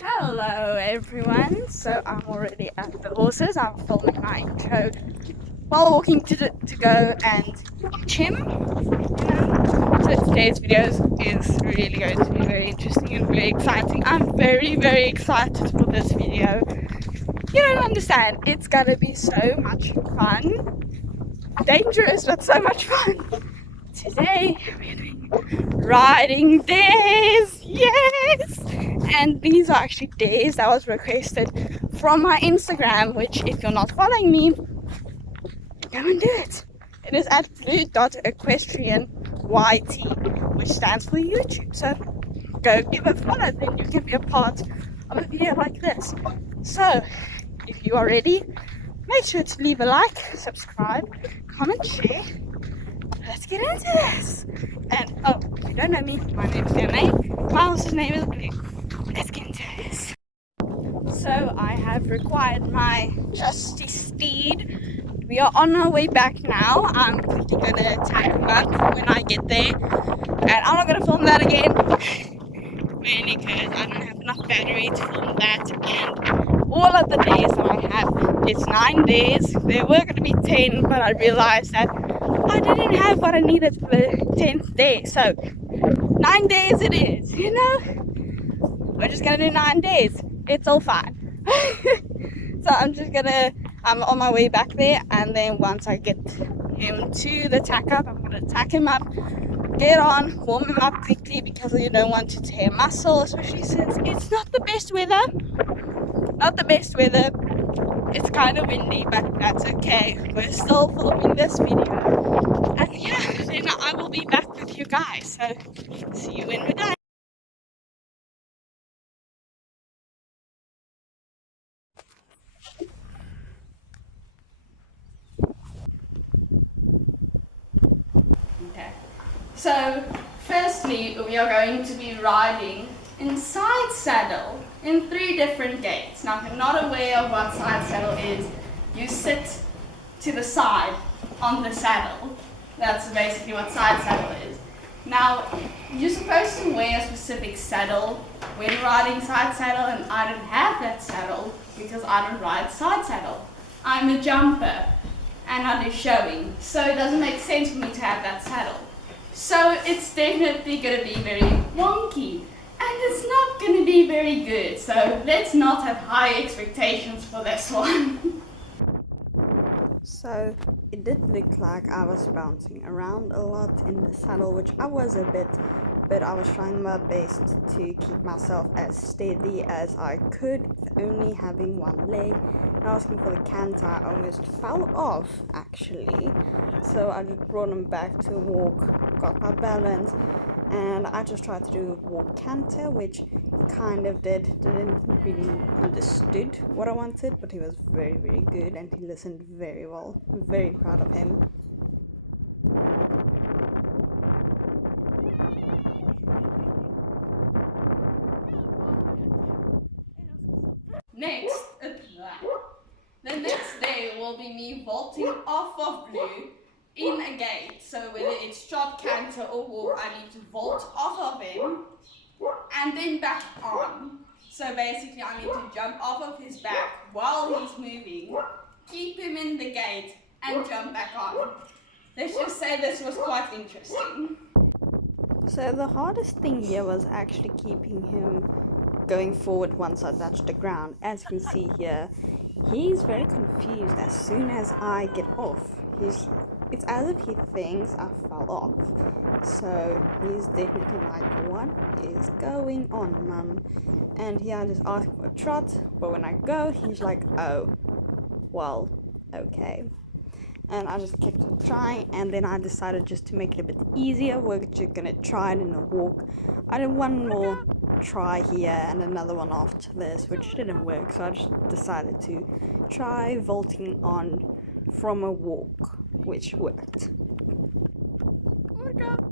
Hello everyone, so I'm already at the horses. I'm filming my intro while walking to go and gym. So today's video is really going to be very interesting and very exciting. I'm very excited for this video. You don't understand, it's gonna be so much fun. Dangerous but so much fun. Today we're doing riding days, yes! And these are actually days that was requested from my Instagram, which if you're not following me, go and do it. It is at blue.equestrianyt, which stands for YouTube. So go give a follow, then you can be a part of a video like this. So if you are ready, make sure to leave a like, subscribe, comment, share. Let's get into this. And oh, if you don't know me, my name is Leonie. My horse's name is Blue. Let's get into this. So I have required my trusty steed. We are on our way back now. I'm quickly gonna tack him up when I get there. And I'm not gonna film that again. Mainly because I don't have enough battery to film that. And all of the days that I have, it's 9 days. There were gonna be 10, but I realized that I didn't have what I needed for the 10th day. So 9 days it is, you know? We're just gonna do 9 days. It's all fine. So I'm on my way back there, and then once I get him to the tack up, I'm gonna tack him up, get on, warm him up quickly because you don't want to tear muscle, especially since it's not the best weather. Not the best weather. It's kind of windy, but that's okay. We're still filming this video. And yeah, then I will be back with you guys. So see you when we're done. Okay. So firstly, we are going to be riding in side saddle in 3 different gaits. Now, if you're not aware of what side saddle is, you sit to the side on the saddle. That's basically what side saddle is. Now, you're supposed to wear a specific saddle when riding side saddle, and I don't have that saddle because I don't ride side saddle. I'm a jumper and I do showing, so it doesn't make sense for me to have that saddle. So it's definitely going to be very wonky, and it's not going to be very good, so let's not have high expectations for this one. So it did look like I was bouncing around a lot in the saddle, which I was a bit, but I was trying my best to keep myself as steady as I could with only having one leg. And asking for the canter, I almost fell off actually, so I just brought him back to walk, got my balance, and I just tried to do a walk canter, which he kind of didn't really understood what I wanted, but he was very good and he listened very well. I'm very proud of him. Next, the next day will be me vaulting off of Blue in a gate. So whether it's trot, canter or walk, I need to vault off of him and then back on. So basically I need to jump off of his back while he's moving, keep him in the gate and jump back on. Let's just say this was quite interesting. So the hardest thing here was actually keeping him going forward once I touched the ground. As you can see here, he's very confused as soon as I get off. It's as if he thinks I fell off. So he's definitely like, what is going on, mum? And here I just ask for a trot, but when I go, he's like, oh, well, okay. And I just kept trying, and then I decided just to make it a bit easier, we're just gonna try it in a walk. I did one more try here and another one after this, which didn't work, so I just decided to try vaulting on from a walk, which worked. Oh my god.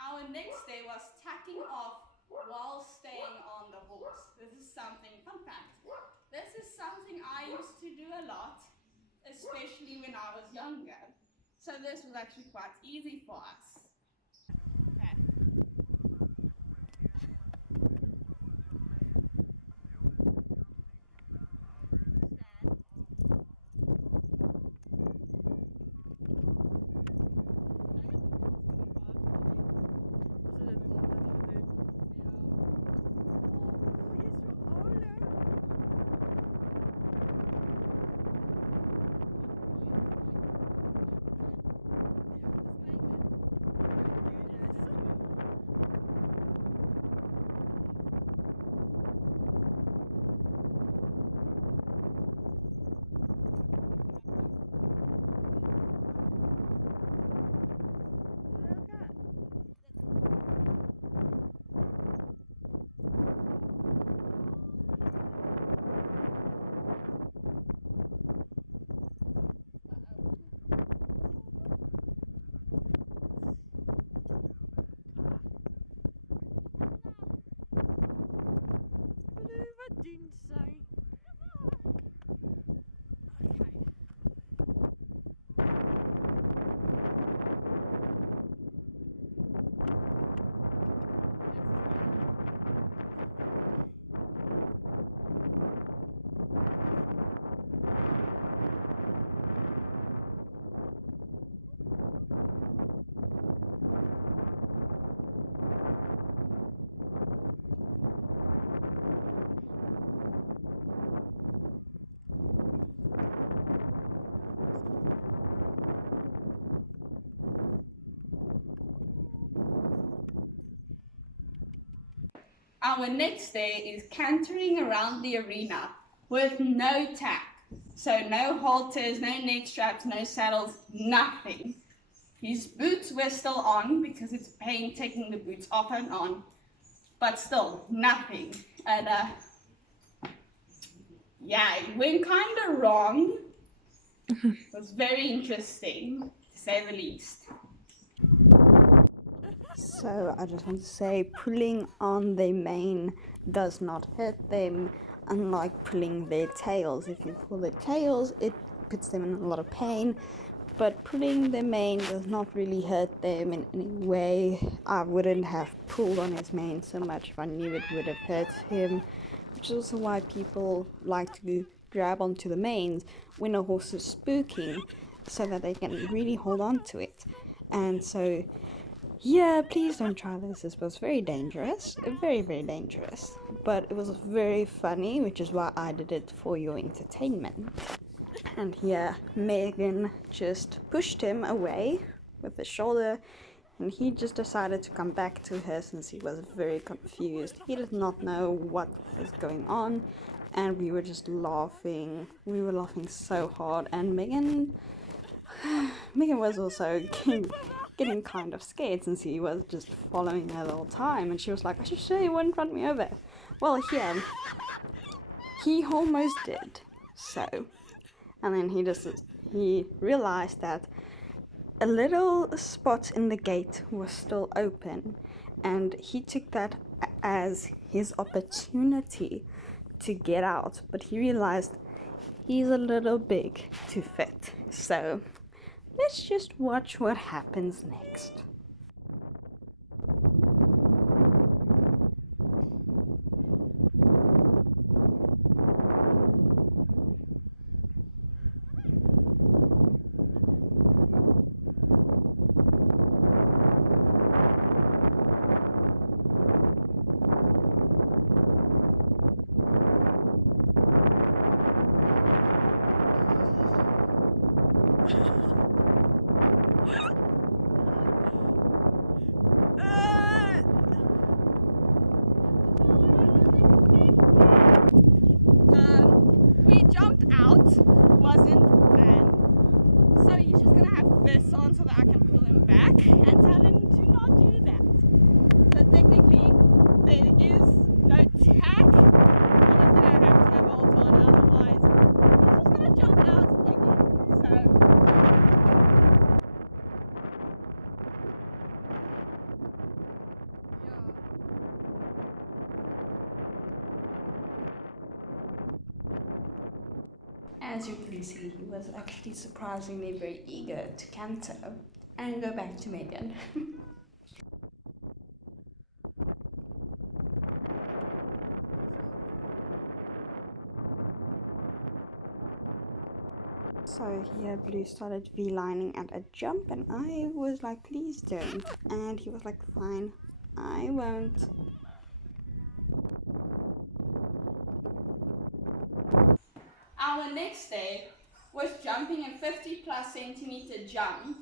Our next day was tacking off something, fun fact, this is something I used to do a lot, especially when I was younger. So this was actually quite easy for us. Okay. Wat doen sy? Our next day is cantering around the arena with no tack. So no halters, no neck straps, no saddles, nothing. His boots were still on because it's a pain taking the boots off and on, but still nothing. And yeah, it went kind of wrong. It was very interesting, to say the least. So I just want to say pulling on their mane does not hurt them, unlike pulling their tails. If you pull their tails, it puts them in a lot of pain, but pulling their mane does not really hurt them in any way. I wouldn't have pulled on his mane so much if I knew it would have hurt him, which is also why people like to grab onto the manes when a horse is spooking so that they can really hold on to it. And so yeah, please don't try this. This was very dangerous. Very, very dangerous. But it was very funny, which is why I did it for your entertainment. And yeah, Megan just pushed him away with the shoulder, and he just decided to come back to her since he was very confused. He did not know what was going on, and we were just laughing. We were laughing so hard, and Megan was also getting kind of scared since he was just following her the whole time, and she was like, "Are you sure you wouldn't run me over?" Well, yeah, he almost did. So, and then he realized that a little spot in the gate was still open, and he took that as his opportunity to get out, but he realized he's a little big to fit. So let's just watch what happens next. We jumped out, wasn't planned. So he's just gonna have this on so that I can pull him back and tell him to not do that. So technically there is no tack. He's just gonna have to have a hold on, otherwise he's just gonna jump out again. So As you can see, he was actually surprisingly very eager to canter and go back to Megan. So here Blue started V-lining at a jump and I was like, please don't. And he was like, fine, I won't. Our next day was jumping a 50+ centimeter jump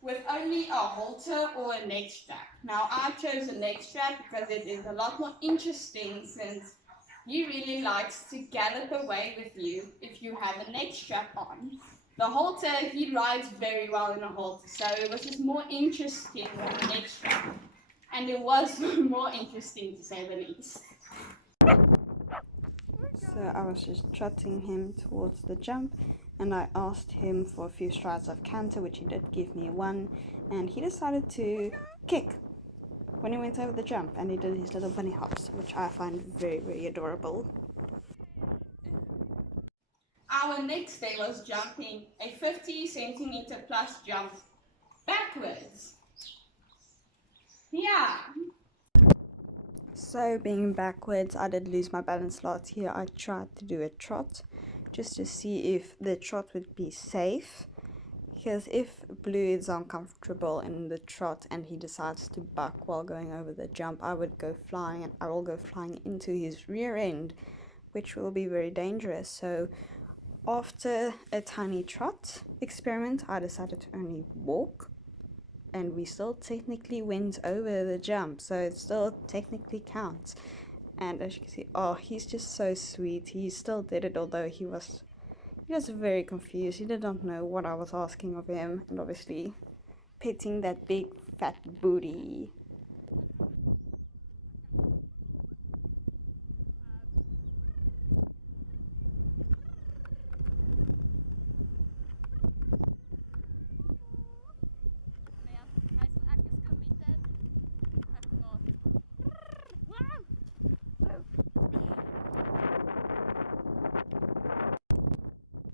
with only a halter or a neck strap. Now I chose a neck strap because it is a lot more interesting since he really likes to gallop away with you if you have a neck strap on. The halter, he rides very well in a halter, so it was just more interesting with a neck strap. And it was more interesting to say the least. So I was just trotting him towards the jump and I asked him for a few strides of canter, which he did give me one, and he decided to kick when he went over the jump and he did his little bunny hops, which I find very, very adorable. Our next day was jumping a 50 centimeter plus jump backwards. Yeah. So being backwards, I did lose my balance a lot here. I tried to do a trot just to see if the trot would be safe. Because if Blue is uncomfortable in the trot and he decides to buck while going over the jump, I would go flying and I will go flying into his rear end, which will be very dangerous. So after a tiny trot experiment, I decided to only walk. And we still technically went over the jump, so it still technically counts. And as you can see, oh, he's just so sweet. He still did it, although he was very confused. He did not know what I was asking of him, and obviously petting that big fat booty.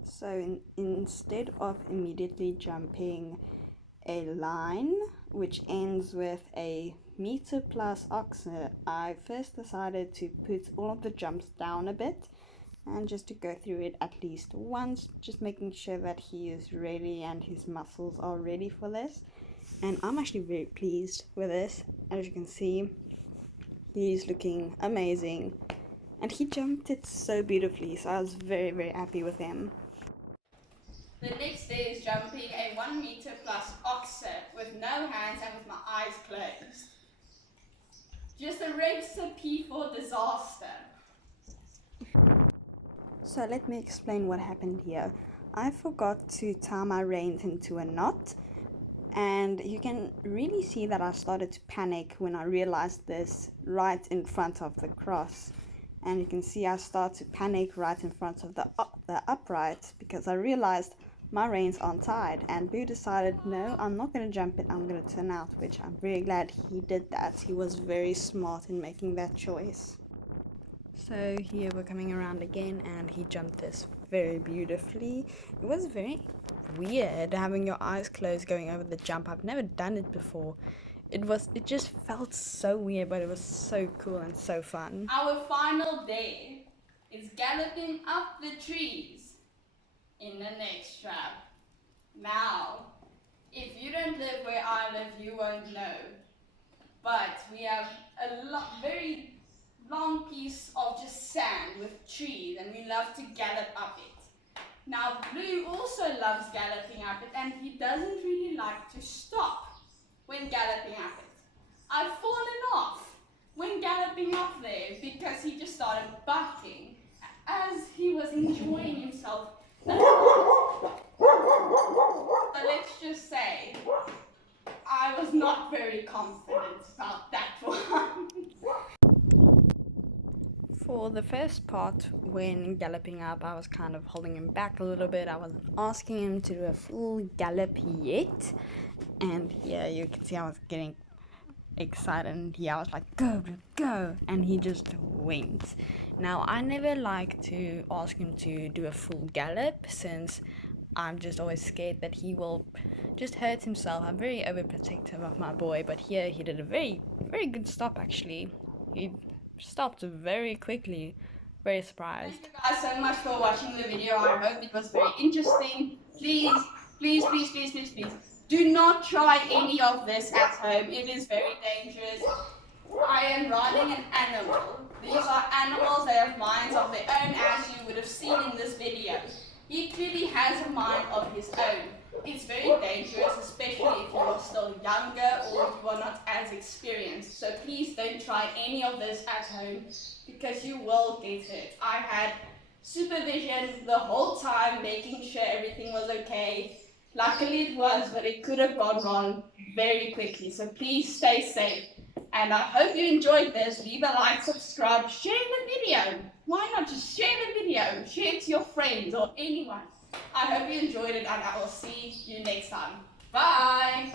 So instead of immediately jumping a line which ends with a meter plus oxer, I first decided to put all of the jumps down a bit and just to go through it at least once, just making sure that he is ready and his muscles are ready for this. And I'm actually very pleased with this. As you can see, he's looking amazing and he jumped it so beautifully, so I was very, very happy with him. The next day is jumping a 1 meter plus oxer with no hands and with my eyes closed. Just a recipe for disaster. So let me explain what happened here. I forgot to tie my reins into a knot, and you can really see that I started to panic when I realized this right in front of the cross. And you can see I start to panic right in front of the upright because I realized my reins aren't tied, and Boo decided, no, I'm not going to jump it, I'm going to turn out, which I'm very glad he did that. He was very smart in making that choice. So here we're coming around again and he jumped this very beautifully. It was very weird having your eyes closed going over the jump. I've never done it before. It just felt so weird, but it was so cool and so fun. Our final day is galloping up the trees in the neck strap. Now, if you don't live where I live, you won't know. But we have a very long piece of just sand with trees, and we love to gallop up it. Now, Blue also loves galloping up it, and he doesn't really like to stop when galloping up it. I've fallen off when galloping up there because he just started bucking as he was enjoying himself a lot. So let's just say I was not very confident about that one. For the first part, when galloping up, I was kind of holding him back a little bit. I wasn't asking him to do a full gallop yet. And yeah, you can see I was getting excited, and I was like, go, go. And he just went. Now, I never like to ask him to do a full gallop since I'm just always scared that he will just hurt himself. I'm very overprotective of my boy, but here he did a very, very good stop actually. He stopped very quickly. Very surprised. Thank you guys so much for watching the video. I hope it was very interesting. Please, please, please, please, please, please, do not try any of this at home. It is very dangerous. I am riding an animal. These are animals that have minds of their own, as you would have seen in this video. He clearly has a mind of his own. It's very dangerous, especially if you are still younger or if you are not as experienced. So please don't try any of this at home because you will get hurt. I had supervision the whole time, making sure everything was okay. Luckily it was, but it could have gone wrong very quickly. So please stay safe. And I hope you enjoyed this. Leave a like, subscribe, share the video. Why not just share the video? Share it to your friends or anyone. I hope you enjoyed it and I will see you next time. Bye!